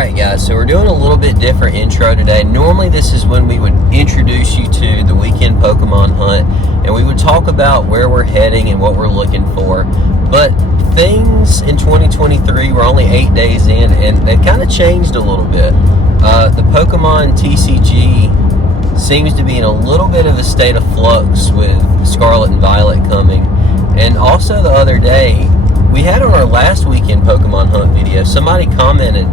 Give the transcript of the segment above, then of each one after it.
Alright guys, so we're doing a little bit different intro today. Normally this is when we would introduce you to the weekend Pokemon hunt, and we would talk about where we're heading and what we're looking for. But things in 2023, we're only 8 days in, and they've kind of changed a little bit. The Pokemon TCG seems to be in a little bit of a state of flux with Scarlet and Violet coming. And also the other day, we had on our last weekend Pokemon hunt video, somebody commented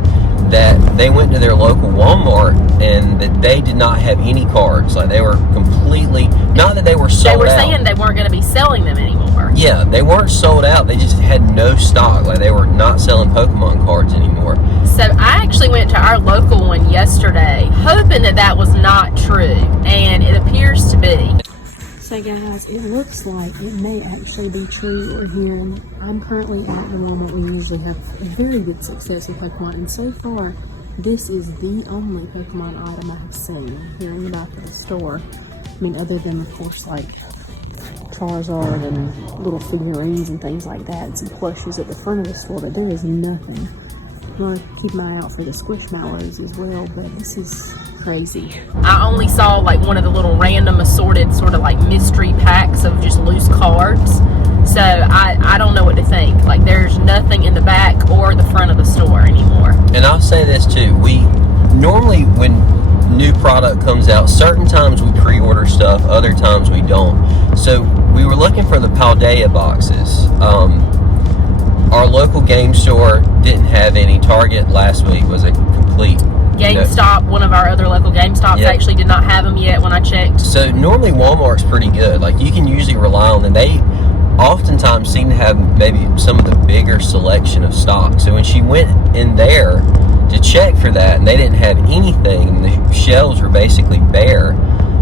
that they went to their local Walmart and that they did not have any cards. Like, they were completely, not that they were sold out. They were saying they weren't going to be selling them anymore. Yeah, they weren't sold out. They just had no stock. Like, they were not selling Pokemon cards anymore. So I actually went to our local one yesterday, hoping that that was not true, and it appears to be. So guys, it looks like it may actually be true. We're here, and I'm currently at the one that we usually have a very good success with Pokemon, and so far this is the only Pokemon item I have seen here in the back of the store. I mean, other than of course like Charizard and little figurines and things like that, and some plushies at the front of the store, but there is nothing. I'm gonna keep an eye out for the Squishmallows as well, but this is crazy. I only saw like one of the little random assorted sort of like mystery packs of just loose cards. So I don't know what to think. Like, there's nothing in the back or the front of the store anymore. And I'll say this too, we normally, when new product comes out, certain times we pre-order stuff, other times we don't. So we were looking for the Paldea boxes. Our local game store didn't have any. Target last week was a complete GameStop, one of our other local GameStops, actually did not have them yet when I checked. So normally Walmart's pretty good. Like, you can usually rely on them. They oftentimes seem to have maybe some of the bigger selection of stock. So when she went in there to check for that and they didn't have anything and the shelves were basically bare,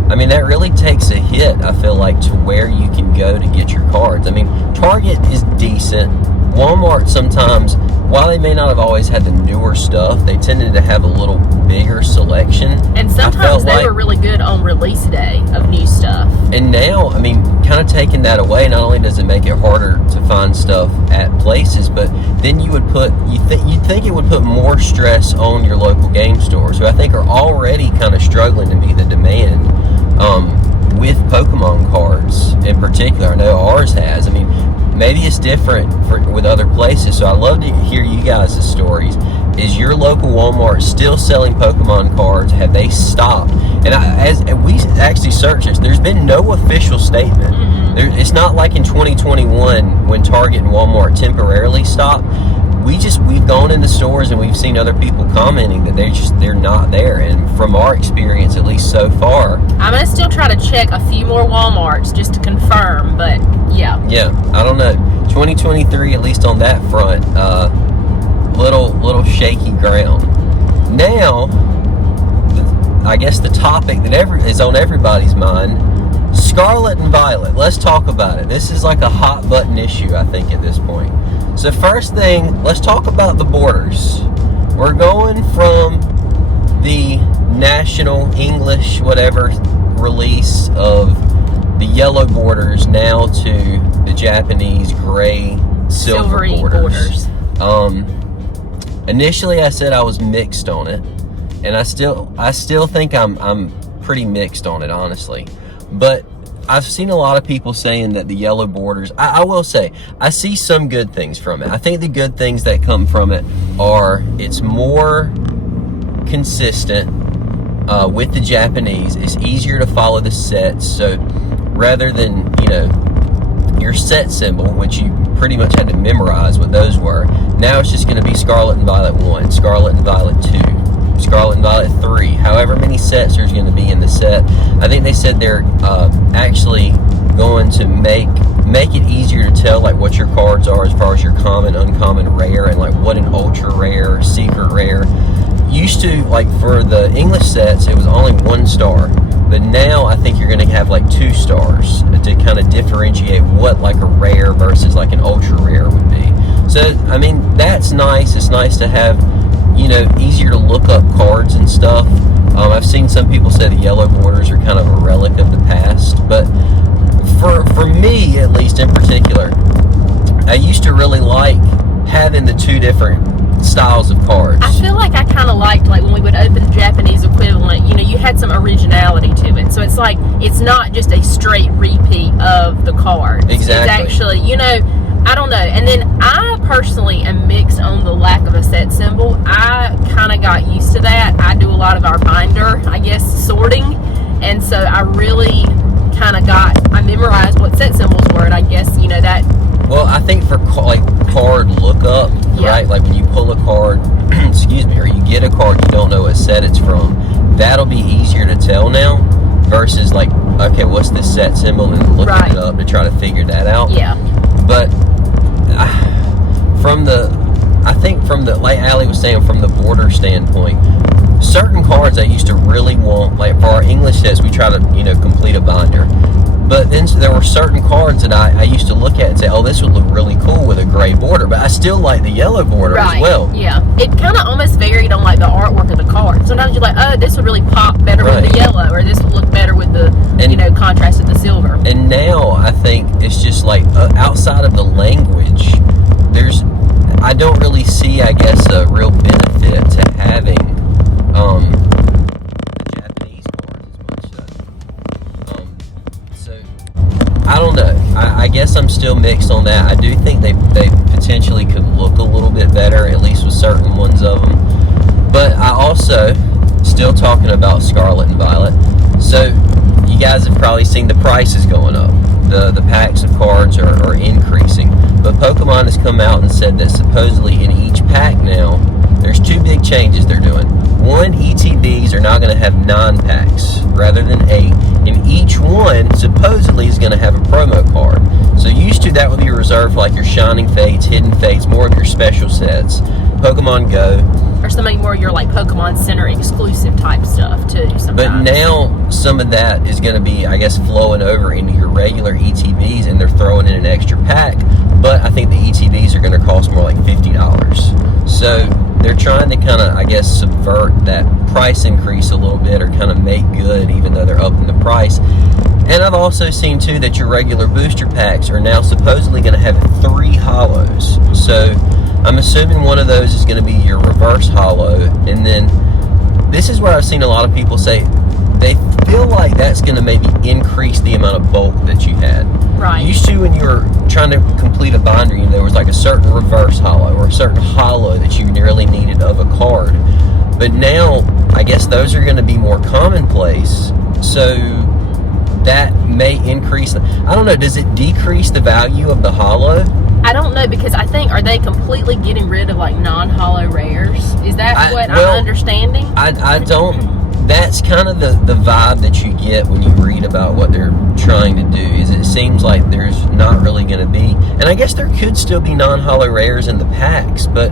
I mean, that really takes a hit, I feel like, to where you can go to get your cards. I mean, Target is decent. Walmart sometimes, while they may not have always had the newer stuff, they tended to have a little bigger selection. And sometimes they were really good on release day of new stuff. And now, I mean, kind of taking that away, not only does it make it harder to find stuff at places, but then you would put, you'd think it would put more stress on your local game stores, who I think are already kind of struggling to meet the demand with Pokemon cards in particular. I know ours has. I mean, maybe it's different with other places, so I love to hear you guys' stories. Is your local Walmart still selling Pokemon cards? Have they stopped? And as we actually searched this, there's been no official statement. It's not like in 2021 when Target and Walmart temporarily stopped. We've gone into stores and we've seen other people commenting that they're not there. And from our experience, at least so far, I'm gonna still try to check a few more Walmarts just to confirm, but yeah, I don't know. 2023, at least on that front, little shaky ground. Now, I guess the topic that is on everybody's mind, Scarlet and Violet. Let's talk about it. This is like a hot button issue, I think, at this point. So first thing, let's talk about the borders. We're going from the national English whatever release of the yellow borders now to the Japanese gray silvery borders. Initially I said I was mixed on it, and I still think I'm pretty mixed on it, honestly. But I've seen a lot of people saying that the yellow borders, I will say, I see some good things from it. I think the good things that come from it are it's more consistent with the Japanese. It's easier to follow the sets. So rather than, your set symbol, which you pretty much had to memorize what those were, now it's just going to be Scarlet and Violet 1, Scarlet and Violet 2, Scarlet and Violet 3, however many sets there's going to be in the set. I think they said they're actually going to make it easier to tell like what your cards are as far as your common, uncommon, rare, and like what an ultra rare, secret rare. Used to, like for the English sets, it was only 1 star, but now I think you're going to have like 2 stars to kind of differentiate what like a rare versus like an ultra rare would be. So I mean, that's nice. It's nice to have, easier to look up cards and stuff. I've seen some people say the yellow borders are kind of a relic of the past, but for me, at least in particular, I used to really like having the 2 different styles of cards. I feel like I kind of it's like it's not just a straight repeat of the cards. Exactly. It's actually, you know, I don't know. And then I personally am mixed on the lack of a set symbol. I kind of got used to that. I do a lot of our binder, I guess, sorting, and so I really kind of I memorized what set symbols were, and I guess, you know, that. Well, I think for card lookup, right? Like when you pull a card, excuse me, or you get a card you don't know what set it's from, that'll be easier to tell now versus like, okay, what's this set symbol, and looking it up to try to figure that out. Yeah. But I think from the, like Allie was saying, from the border standpoint, certain cards I used to really want, like for our English sets, we try to, you know, complete a binder. But then there were certain cards that I used to look at and say, oh, this would look really cool with a gray border. But I still like the yellow border as well. Yeah. It kind of almost varied on like the artwork of the card. Sometimes you're like, oh, this would really pop better with the yellow, or this would look better with the, you know, contrast of the silver. And now I think it's just like outside of the language, I don't really see, I guess, a real benefit to having the Japanese cards as much so I don't know. I guess I'm still mixed on that. I do think they potentially could look a little bit better, at least with certain ones of them. But I also, still talking about Scarlet and Violet, so you guys have probably seen the prices going up. The packs of cards are increasing. But Pokemon has come out and said that supposedly in each pack now, there's two big changes they're doing. One, ETBs are now going to have 9 packs rather than 8. And each one supposedly is going to have a promo card. So used to that would be reserved for like your Shining Fates, Hidden Fates, more of your special sets. Pokemon Go. Or something more your like Pokemon Center exclusive type stuff too sometimes. But now some of that is going to be, I guess, flowing over into your regular ETBs, and they're throwing in an extra pack. But I think the ETBs are going to cost more like $50. So they're trying to kind of, I guess, subvert that price increase a little bit, or kind of make good even though they're upping the price. And I've also seen too that your regular booster packs are now supposedly going to have 3 holos. So I'm assuming one of those is going to be your reverse holo. And then this is where I've seen a lot of people say they feel like that's going to maybe increase the amount of bulk that you had. Right. Used to, when you were trying to complete a binder, there was like a certain reverse holo or a certain holo that you really needed of a card. But now, I guess those are going to be more commonplace. So that may increase. I don't know. Does it decrease the value of the holo? I don't know, because I think, are they completely getting rid of like non-holo rares? Is that what I'm understanding? I don't. That's kind of the vibe that you get when you read about what they're trying to do. Is it seems like there's not really going to be, and I guess there could still be non-holo rares in the packs, but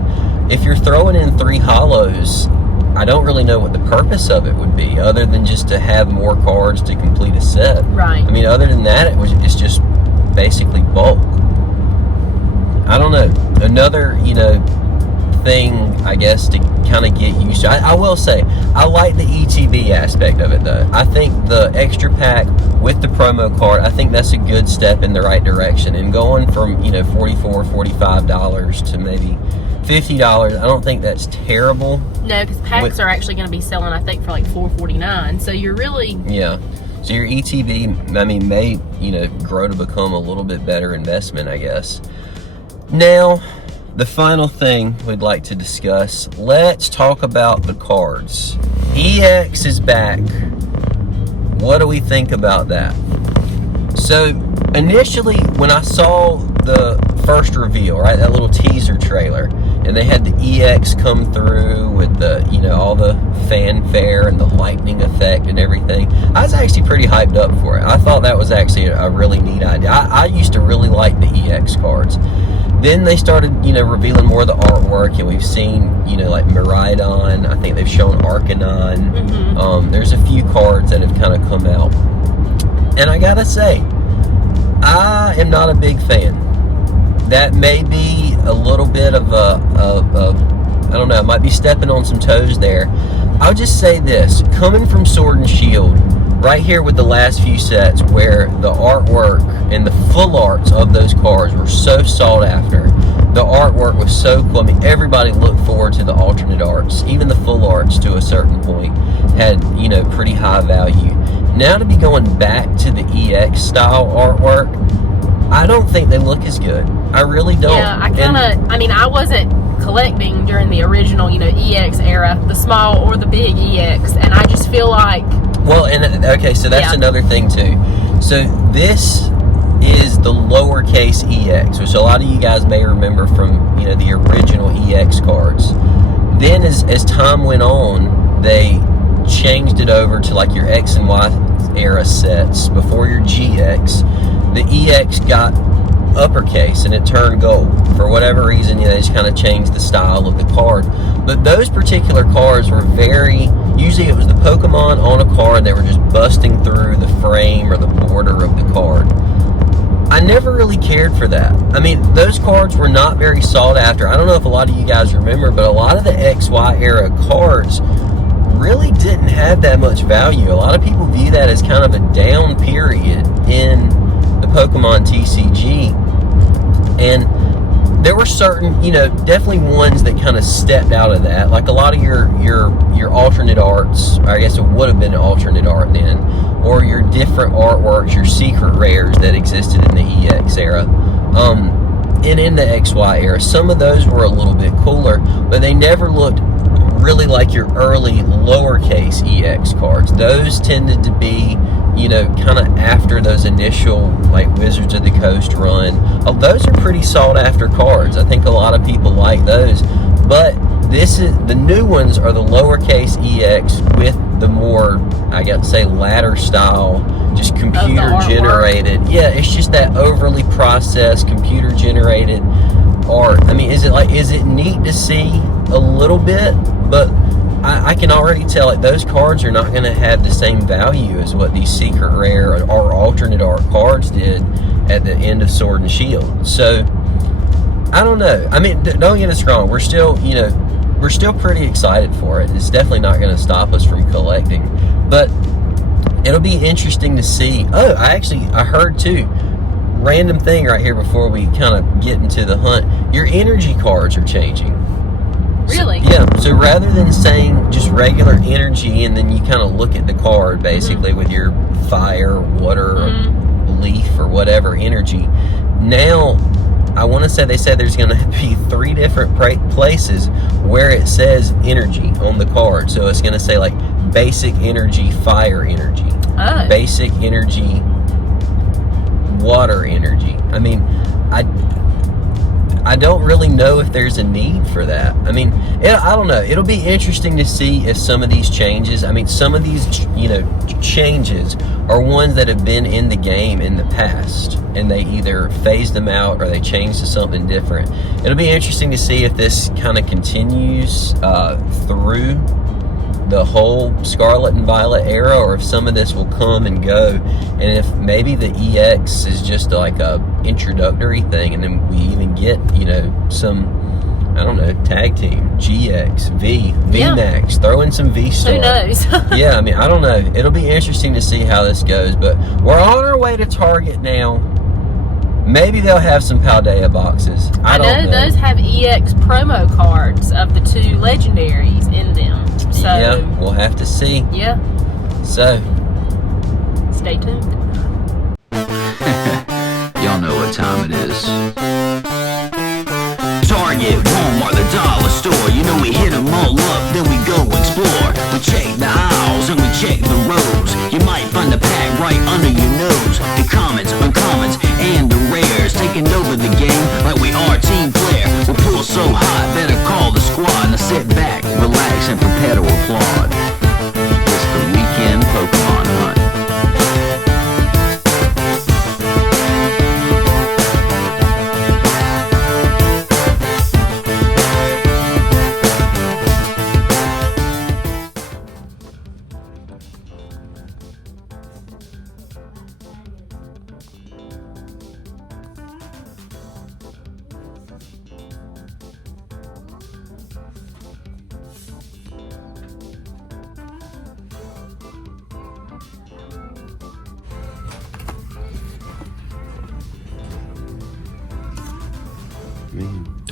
if you're throwing in 3 holos, I don't really know what the purpose of it would be, other than just to have more cards to complete a set. Right. I mean, other than that, it's just basically bulk. I don't know. Another, thing, I guess, to kind of get used to. I will say, I like the ETB aspect of it, though. I think the extra pack with the promo card, I think that's a good step in the right direction. And going from, $44, $45 to maybe $50, I don't think that's terrible. No, because packs are actually going to be selling, I think, for like $4.49. So you're really... Yeah. So your ETB, may, grow to become a little bit better investment, I guess. Now, the final thing we'd like to discuss, let's talk about the cards. EX is back. What do we think about that? So, initially, when I saw the first reveal, right, that little teaser trailer, and they had the EX come through with the, all the fanfare and the lightning effect and everything, I was actually pretty hyped up for it. I thought that was actually a really neat idea. I used to really like the EX cards. Then they started, revealing more of the artwork, and we've seen, like Miraidon. I think they've shown Arcanine. Mm-hmm. There's a few cards that have kind of come out. And I gotta say, I am not a big fan. That may be a little bit of I don't know, I might be stepping on some toes there. I'll just say this, coming from Sword and Shield, right here with the last few sets where the artwork and the full arts of those cards were so sought after. The artwork was so cool. I mean, everybody looked forward to the alternate arts. Even the full arts, to a certain point, had, pretty high value. Now to be going back to the EX style artwork, I don't think they look as good. I really don't. Yeah, I wasn't collecting during the original, EX era, the small or the big EX, and I just feel like... Well, and okay, so that's another thing too. So this is the lowercase EX, which a lot of you guys may remember from, the original EX cards. Then as time went on, they changed it over to like your X and Y era sets before your GX. The EX got uppercase and it turned gold. For whatever reason, they just kind of changed the style of the card. But those particular cards were usually it was the Pokemon on a card that were just busting through the frame or the border of the card. I never really cared for that. I mean, those cards were not very sought after. I don't know if a lot of you guys remember, but a lot of the XY era cards really didn't have that much value. A lot of people view that as kind of a down period in the Pokemon TCG. And there were certain, definitely ones that kind of stepped out of that. Like a lot of your alternate arts, or I guess it would have been an alternate art then, or your different artworks, your secret rares that existed in the EX era. And in the XY era, some of those were a little bit cooler, but they never looked really like your early lowercase EX cards. Those tended to be, kind of after those initial like Wizards of the Coast run. Those are pretty sought after cards. I think a lot of people like those, but the new ones are the lowercase EX with the more, I got to say, ladder style, just computer generated. Yeah, it's just that overly processed, computer generated art. I mean, is it neat to see a little bit? But I can already tell those cards are not going to have the same value as what these secret rare or alternate art cards did at the end of Sword and Shield. So I don't know. I mean, don't get us wrong. We're still pretty excited for it. It's definitely not going to stop us from collecting. But it'll be interesting to see. Oh, I heard too. Random thing right here before we kind of get into the hunt. Your energy cards are changing. Really? So rather than saying just regular energy and then you kind of look at the card basically with your fire, water, or leaf or whatever energy, now I want to say they said there's going to be 3 different places where it says energy on the card. So it's going to say like basic energy, fire energy, basic energy, water energy. I mean, I don't really know if there's a need for that. I mean, I don't know. It'll be interesting to see if some of these changes, some of these, changes are ones that have been in the game in the past and they either phased them out or they changed to something different. It'll be interesting to see if this kind of continues through the whole Scarlet and Violet era, or if some of this will come and go, and if maybe the EX is just like a introductory thing, and then we even get some, I don't know, tag team, GX, VMAX, throw in some V-Star. Who knows? Yeah, I mean, I don't know. It'll be interesting to see how this goes, but we're on our way to Target now. Maybe they'll have some Paldea boxes. I don't know. Those have EX promo cards of the 2 legendaries in them. So, yeah, we'll have to see. Yeah. So, stay tuned. Y'all know what time it is. Target, Walmart, the dollar store. You know we hit them all up, then we go explore. We check the aisles and we check the rows. You might find the pack right under your nose. The comments, uncommons, and the rares, taking over the game like we are Team Player. We pull so hot, better call the squad. Now sit back, relax, and prepare to applaud. It's the weekend Pokemon hunt.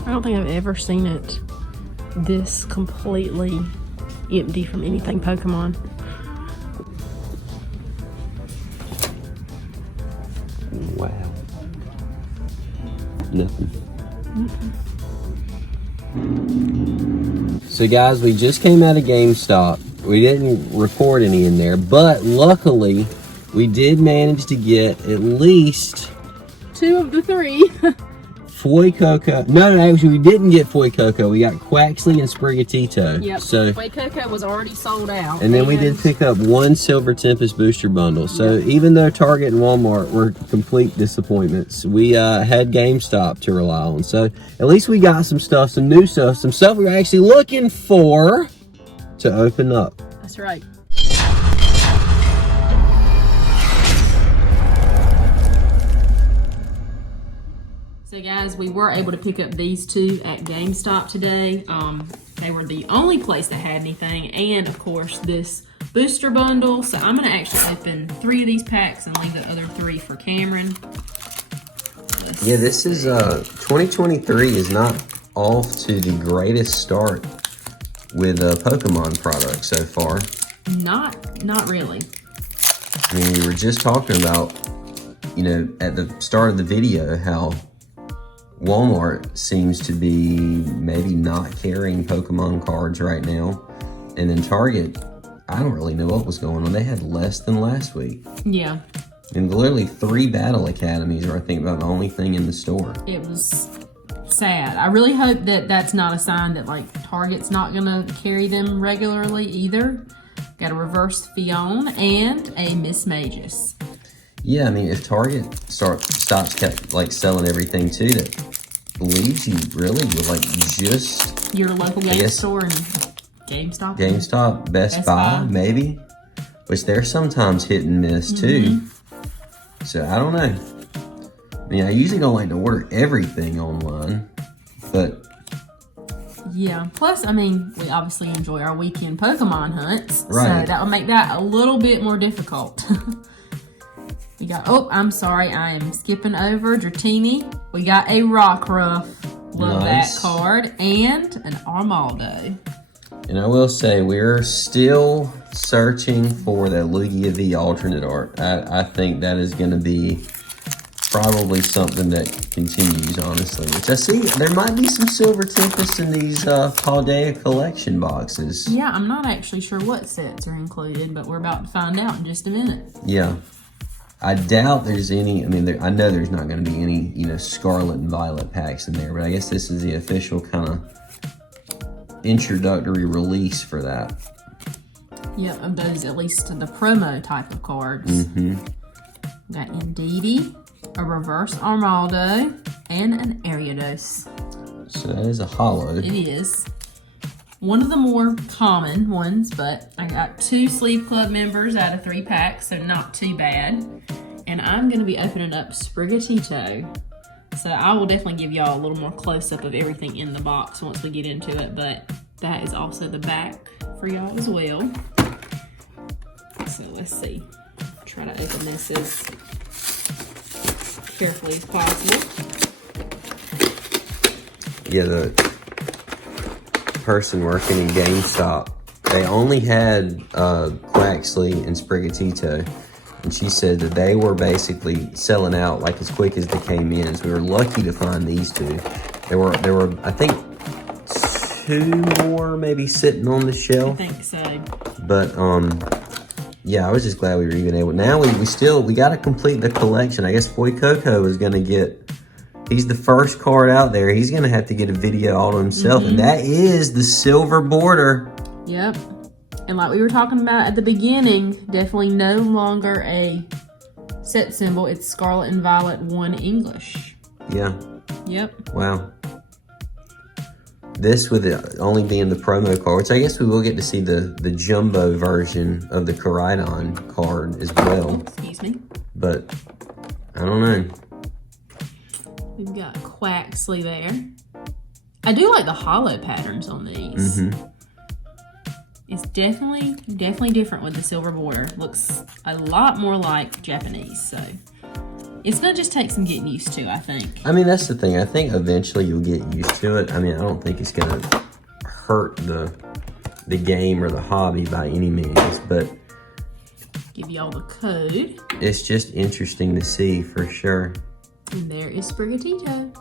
I don't think I've ever seen it this completely empty from anything Pokemon. Nothing. So guys, we just came out of GameStop. We didn't record any in there, but luckily we did manage to get at least 2 of the 3. Foy Coco. No, actually we didn't get Foy Coco. We got Quaxley and Sprigatito. Yep. So Foy Coco was already sold out. and then we did pick up 1 Silver Tempest booster bundle. So even though Target and Walmart were complete disappointments, we had GameStop to rely on. So at least we got some stuff, some new stuff, some stuff we were actually looking for to open up. That's right. So guys, we were able to pick up these 2 at GameStop today. They were the only place that had anything, and of course this booster bundle. So I'm gonna actually open 3 of these packs and leave the other 3 for Cameron. Yeah, this is 2023 is not off to the greatest start with Pokemon products so far. Not really. I mean, we were just talking about, you know, at the start of the video how Walmart seems to be maybe not carrying Pokemon cards right now. And then Target, I don't really know what was going on. They had less than last week. Yeah. And literally 3 Battle Academies are, I think, about the only thing in the store. It was sad. I really hope that that's not a sign that, like, Target's not going to carry them regularly either. Got a reverse Fion and a Miss Magus. Yeah, I mean, if Target stops selling everything too, that leaves you really with like just your local game store and GameStop. GameStop, Best Buy, maybe, which they're sometimes hit and miss too. So I don't know. I mean, I usually don't like to order everything online, but yeah. Plus, I mean, we obviously enjoy our weekend Pokemon hunts, right. So that will make that a little bit more difficult. We got, oh, I'm sorry, I am skipping over Dratini. We got a Rockruff, love nice. that card, and an Armaldo. And I will say, we're still searching for the Lugia V alternate art. I think that is going to be probably something that continues, honestly. Which I see, there might be some Silver Tempest in these Paldea collection boxes. Yeah, I'm not actually sure what sets are included, but we're about to find out in just a minute. Yeah. I doubt there's any, I mean, I know there's not going to be any, you know, Scarlet and Violet packs in there, but I guess this is the official kind of introductory release for that. Yep, of those, at least the promo type of cards. Got Indeedee, a reverse Armaldo, and an Ariados. So that is a holo. It is. One of the more common ones, but I got 2 Sleeve Club members out of 3 packs, so not too bad. And I'm going to be opening up Sprigatito. So I will definitely give y'all a little more close-up of everything in the box once we get into it, but that is also the back for y'all as well. So let's see. Try to open this as carefully as possible. Yeah, the person working in GameStop, they only had Quaxley and Sprigatito, and she said that they were basically selling out like as quick as they came in. So we were lucky to find these 2. There were I think 2 more maybe sitting on the shelf. I think so. But yeah, I was just glad we were even able. Now we got to complete the collection. I guess Boy Coco is going to get. He's the first card out there. He's going to have to get a video all to himself. And that is the silver border. Yep. And like we were talking about at the beginning, definitely no longer a set symbol. It's Scarlet and Violet 1 English. Yeah. Yep. Wow. This with it only being the promo card, which I guess we will get to see the jumbo version of the Koraidon card as well. Excuse me. But I don't know. We've got Quaxley there. I do like the hollow patterns on these. It's definitely different with the silver border. Looks a lot more like Japanese, so it's gonna just take some getting used to, I think. I mean, that's the thing. I think eventually you'll get used to it. I mean, I don't think it's gonna hurt the game or the hobby by any means, but Give y'all the code. it's just interesting to see for sure. And there is Sprigatito.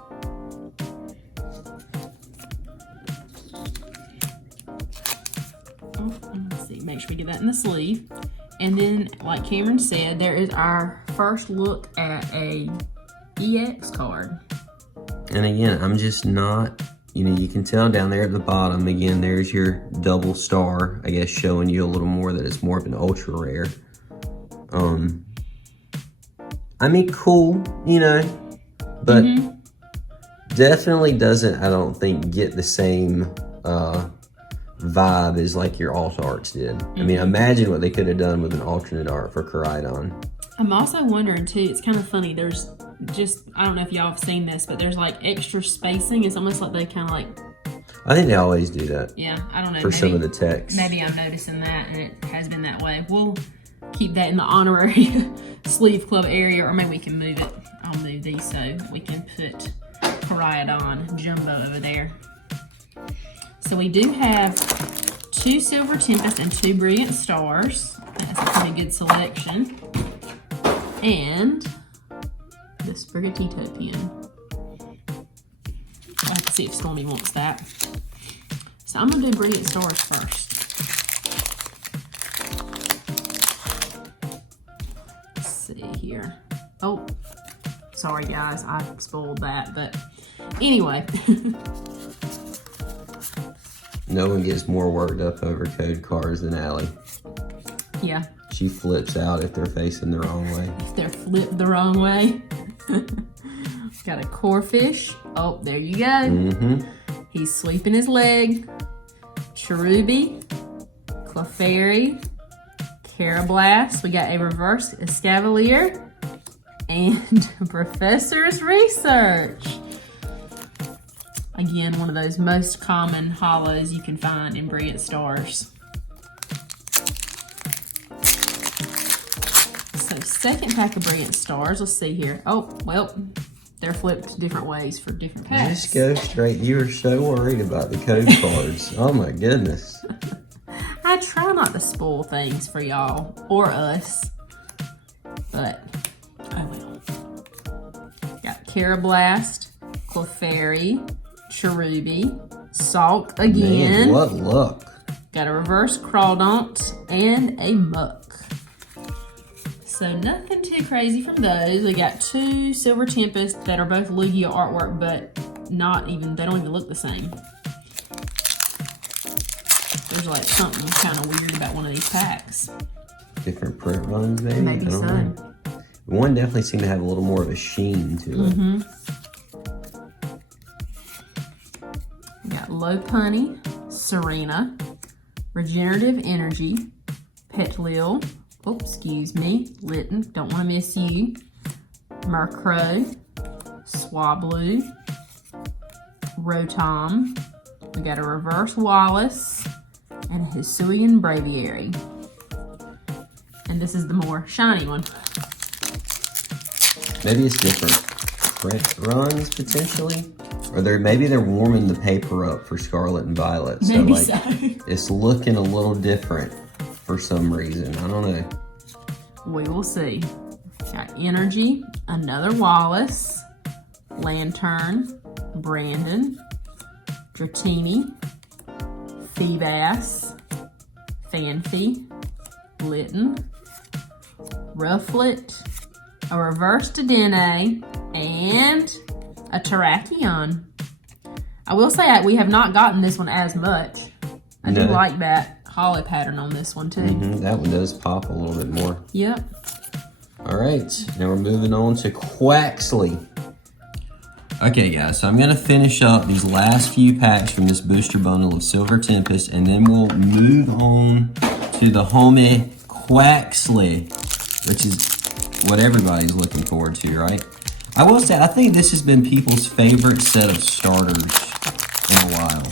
Oh, let's see, make sure we get that in the sleeve. And then, like Cameron said, there is our first look at a EX card. And again, I'm just not, you know, you can tell down there at the bottom, again, there's your double star, I guess, showing you a little more that it's more of an ultra rare. I mean, cool, you know, but definitely doesn't, I don't think, get the same vibe as like your alt arts did. I mean, imagine what they could have done with an alternate art for Koraidon. I'm also wondering too, it's kind of funny, there's just, I don't know if y'all have seen this, but there's like extra spacing. It's almost like they kind of like, I think they always do that. yeah, I don't know. For some of the text. Maybe I'm noticing that and it has been that way. We'll keep that in the honorary sleeve club area, or maybe we can move it. I'll move these so we can put Koraidon Jumbo over there. So we do have 2 Silver Tempest and 2 Brilliant Stars. That's a pretty good selection. And the Sprigatito pin. I'll have to see if Stormy wants that. So I'm gonna do Brilliant Stars first. Let's see here. Oh, sorry guys, I spoiled that, but anyway. No one gets more worked up over code cards than Allie. Yeah. She flips out if they're facing the wrong way. If they're flipped the wrong way. Got a Corphish. Oh, there you go. He's sweeping his leg. Cherubi. Clefairy. Carablast. We got a reverse Escavalier. And Professor's Research. Again, one of those most common hollows you can find in Brilliant Stars. So second pack of Brilliant Stars, let's see here. Oh, well, they're flipped different ways for different packs. Just go straight. You were so worried about the code cards. Oh my goodness. I try not to spoil things for y'all or us, but oh well. Got Carablast, Clefairy, Cherubi, Salt again. Man, what luck. Got a reverse Crawdaunt and a Muck. So nothing too crazy from those. We got 2 Silver Tempest that are both Lugia artwork, but not even, they don't even look the same. There's like something kind of weird about one of these packs. Different print runs, maybe? Maybe I don't so. know. One definitely seemed to have a little more of a sheen to it. We got Lopunny, Serena, Regenerative Energy, Petlil, oh, excuse me, Litten, don't want to miss you, Murkrow, Swablu, Rotom, we got a Reverse Wallace, and a Hisuian Braviary. And this is the more shiny one. Maybe it's different print runs, potentially. Or maybe they're warming the paper up for Scarlet and Violet. So, Maybe like, so. it's looking a little different for some reason. I don't know. We will see. Got Energy, another Wallace, Lantern, Brandon, Dratini, Feebas, Fanfi, Litten, Rufflet, a reverse Dedenne, and a Terrakion. I will say we have not gotten this one as much. I do like that hollow pattern on this one too. That one does pop a little bit more. Yep. All right, now we're moving on to Quaxley. Okay guys, so I'm gonna finish up these last few packs from this booster bundle of Silver Tempest, and then we'll move on to the homie Quaxley, which is what everybody's looking forward to, right? I will say, I think this has been people's favorite set of starters in a while.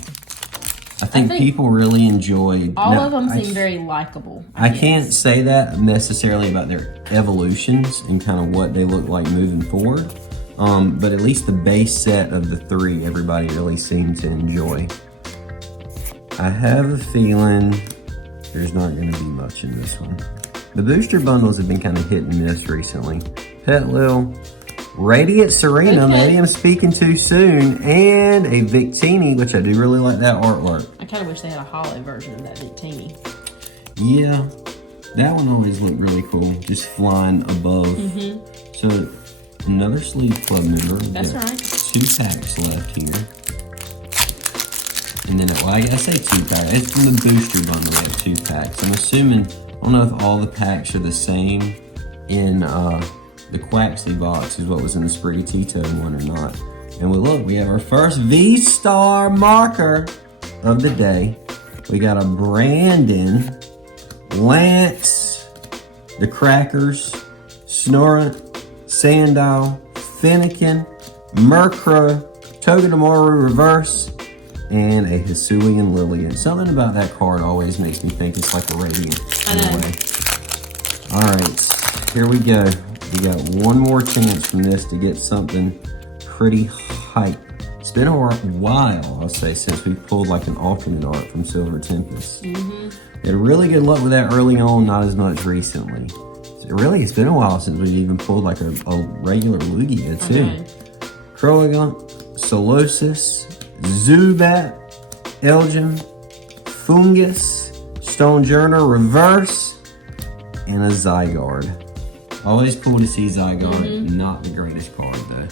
I think people really enjoyed. All of them seem very likable. I can't say that necessarily about their evolutions and kind of what they look like moving forward. But at least the base set of the 3, everybody really seemed to enjoy. I have a feeling there's not going to be much in this one. The booster bundles have been kind of hit and miss recently. Petlil, Radiant Serena, Okay. maybe I'm speaking too soon, and a Victini, which I do really like that artwork. I kind of wish they had a hollow version of that Victini. Yeah, that one always looked really cool, just flying above. So another Sleeve Club member. That's Got right. 2 packs left here. And then, well, I say 2 packs. It's from the booster bundle, we have 2 packs. I'm assuming, I don't know if all the packs are the same in the Quaxley box is what was in the Sprigatito one or not. And we have our first V-Star marker of the day. We got a Brandon, Lance, the Crackers, Snorant, Sandile, Finnegan, Murkrow, Togedemaru Reverse, and a Hisuian Lillian. Something about that card always makes me think it's like a Radiant. I know. Alright, here we go. We got one more chance from this to get something pretty hype. It's been a while, I'll say, since we pulled like an alternate art from Silver Tempest. We had really good luck with that early on, not as much recently. It's been a while since we've even pulled like a regular Lugia too. Croagont, Solosis, Zubat, Elgin, Fungus, Stonejourner Reverse, and a Zygarde. Always cool to see Zygarde, not the greatest card though.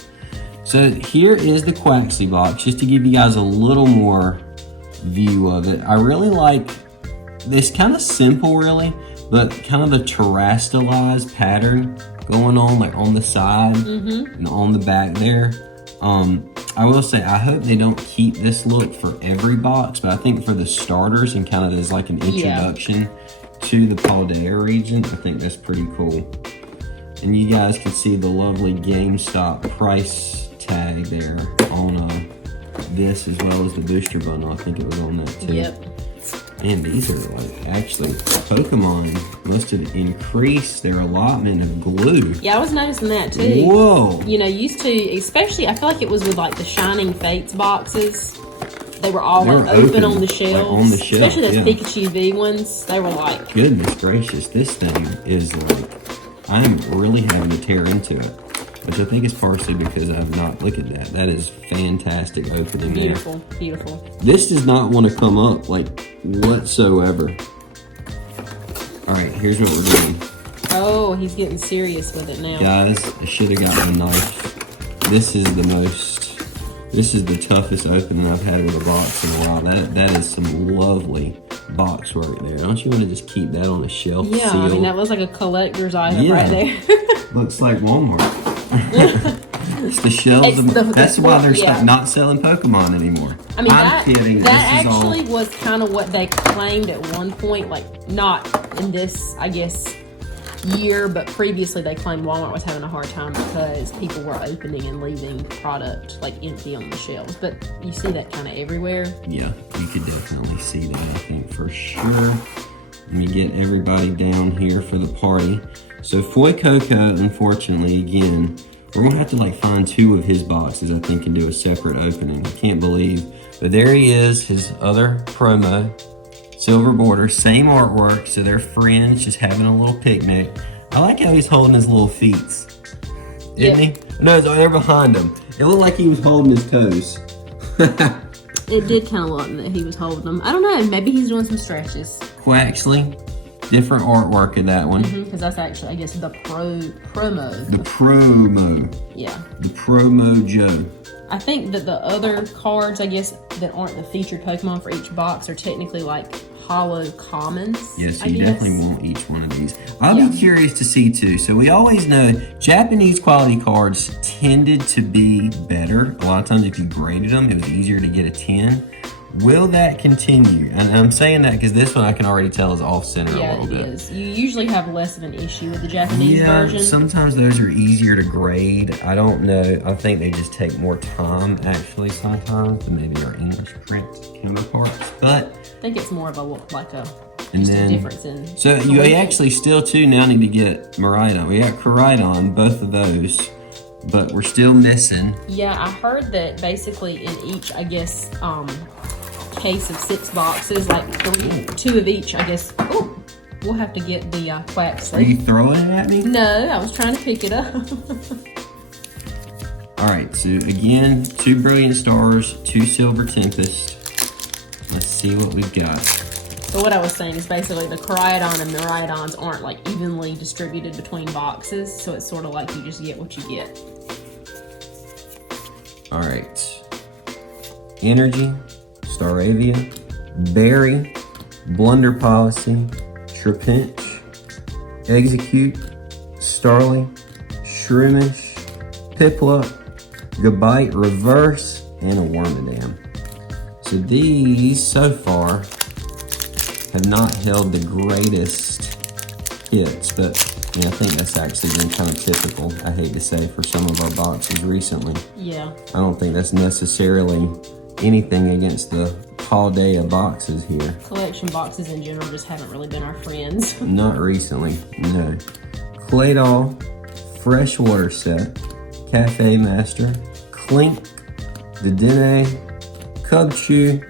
So here is the Quaxley box, just to give you guys a little more view of it. I really like this, kind of simple really, but kind of the terrestrialized pattern going on, like on the side and on the back there. I will say, I hope they don't keep this look for every box, but I think for the starters and kind of as like an introduction to the Paldea region, I think that's pretty cool. And you guys can see the lovely GameStop price tag there on this, as well as the booster bundle. I think it was on that too. Yep. And these are like, actually, Pokemon must have increased their allotment of glue. Yeah, I was noticing that too. Whoa. You know, used to, especially, I feel like it was with like the Shining Fates boxes. They were all like open on the shelves. Like on the shelf, especially those yeah. Pikachu V ones. They were like, Goodness gracious, this thing is like, I'm really having to tear into it. Which I think is partially because I've not, look at that. That is fantastic opening there. beautiful, beautiful. This does not want to come up like whatsoever. All right, here's what we're doing. Oh, he's getting serious with it now. Guys, I should have gotten a knife. This is the toughest opening I've had with a box in a while. That is some lovely box work there. Don't you want to just keep that on a shelf? Yeah, sealed? I mean, that was like a collector's item right there. Looks like Walmart. It's the shelves. That's why they're not selling Pokemon anymore. I mean, I'm kidding. That This is actually was kind of what they claimed at one point, like not in this, I guess, year, but previously they claimed Walmart was having a hard time because people were opening and leaving product like empty on the shelves. But you see that kind of everywhere. Yeah, you could definitely see that, I think, for sure. Let me get everybody down here for the party. So Foy Coco, unfortunately, again, we're gonna have to like find 2 of his boxes, I think, and do a separate opening. I can't believe, but there he is, his other promo, silver border, same artwork. So they're friends, just having a little picnic. I like how he's holding his little feet, isn't he? No, they're behind him. It looked like he was holding his toes. It did kind of look that he was holding them. I don't know, maybe he's doing some stretches. Quaxley, different artwork in that one. Because that's actually, I guess, the promo. The promo. Yeah. The promo Joe. I think that the other cards, I guess, that aren't the featured Pokemon for each box are technically like hollow commons. Yes, I you guess. definitely want each one of these. I'll be curious to see too. So we always know Japanese quality cards tended to be better. A lot of times if you graded them, it was easier to get a 10. Will that continue? And I'm saying that because this one I can already tell is off center a little bit. Yeah, it is. You usually have less of an issue with the Japanese version. Sometimes those are easier to grade. I don't know. I think they just take more time actually sometimes than maybe our English print counterparts. But I think it's more of a and just then, a difference in. So you actually still too now need to get Miraidon. We got Koraidon, both of those, but we're still missing. Yeah, I heard that basically in each, I guess, case of 6 boxes, like 2 of each, I guess. Oh, we'll have to get the Are Quaxley. you throwing it at me? No, I was trying to pick it up. Alright, so again, 2 Brilliant Stars, 2 Silver Tempest. Let's see what we've got. So what I was saying is basically the Koraidon and Miraidons aren't like evenly distributed between boxes, so it's sort of like you just get what you get. Alright. Energy, Staravia, Berry, Blunder Policy, Trapinch, Execute, Starly, Shroomish, Piplup, Gabite Reverse, and a Wormadam. So these, so far, have not held the greatest hits, but I think that's actually been kind of typical, I hate to say, for some of our boxes recently. Yeah. I don't think that's necessarily anything against the Paldea boxes here. Collection boxes in general just haven't really been our friends. Not recently, no. Claydol, Freshwater Set, Cafe Master, Clink, Dedenne, Cubchoo,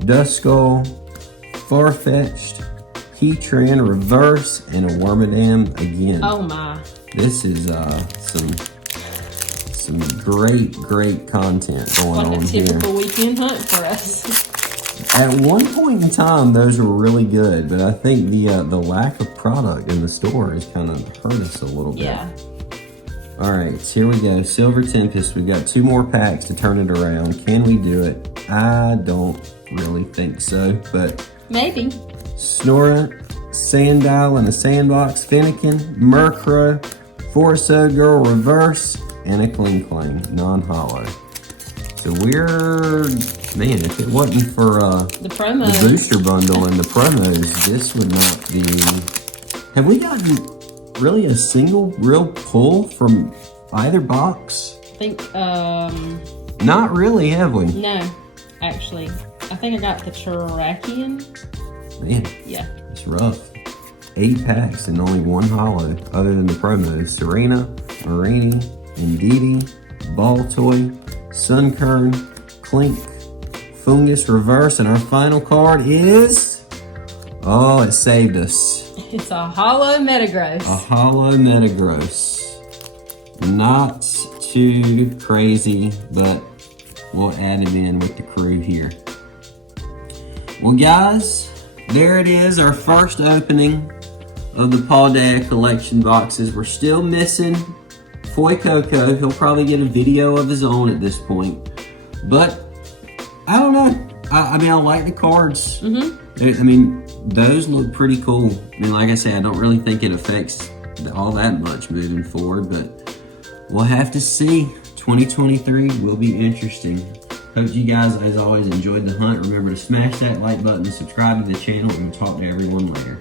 Duskull, Farfetch'd, Heatran Reverse, and a Wormadam again. Oh my. This is some great content going on here. Like a typical weekend hunt for us. At one point in time, those were really good, but I think the lack of product in the store has kind of hurt us a little bit. Yeah. All right, so here we go. Silver Tempest. We've got 2 more packs to turn it around. Can we do it? I don't really think so, but Maybe. Snorlax, Sandile in the Sandbox, Fennekin, Murkrow, Forso Girl Reverse, and a Kling non-hollow. So we're, man, if it wasn't for The promos. the booster bundle and the promos, this would not be. Have we gotten really a single real pull from either box? I think, Not really, have we? no, actually. I think I got the Terrakion. Man, Yeah. it's rough. 8 packs and only 1 hollow, other than the promos. Serena, Marini, Indeedee, Baltoy, Sunkern, Clink, Fungus Reverse, and our final card is... Oh, it saved us. It's a hollow Metagross. A hollow Metagross. Not too crazy, but we'll add it in with the crew here. Well, guys, there it is, our first opening of the Paldea collection boxes. We're still missing Coco. He'll probably get a video of his own at this point. But, I don't know. I mean, I like the cards. I mean, those look pretty cool. I mean, like I said, I don't really think it affects all that much moving forward, but we'll have to see. 2023 will be interesting. Hope you guys, as always, enjoyed the hunt. Remember to smash that like button, subscribe to the channel, and we'll talk to everyone later.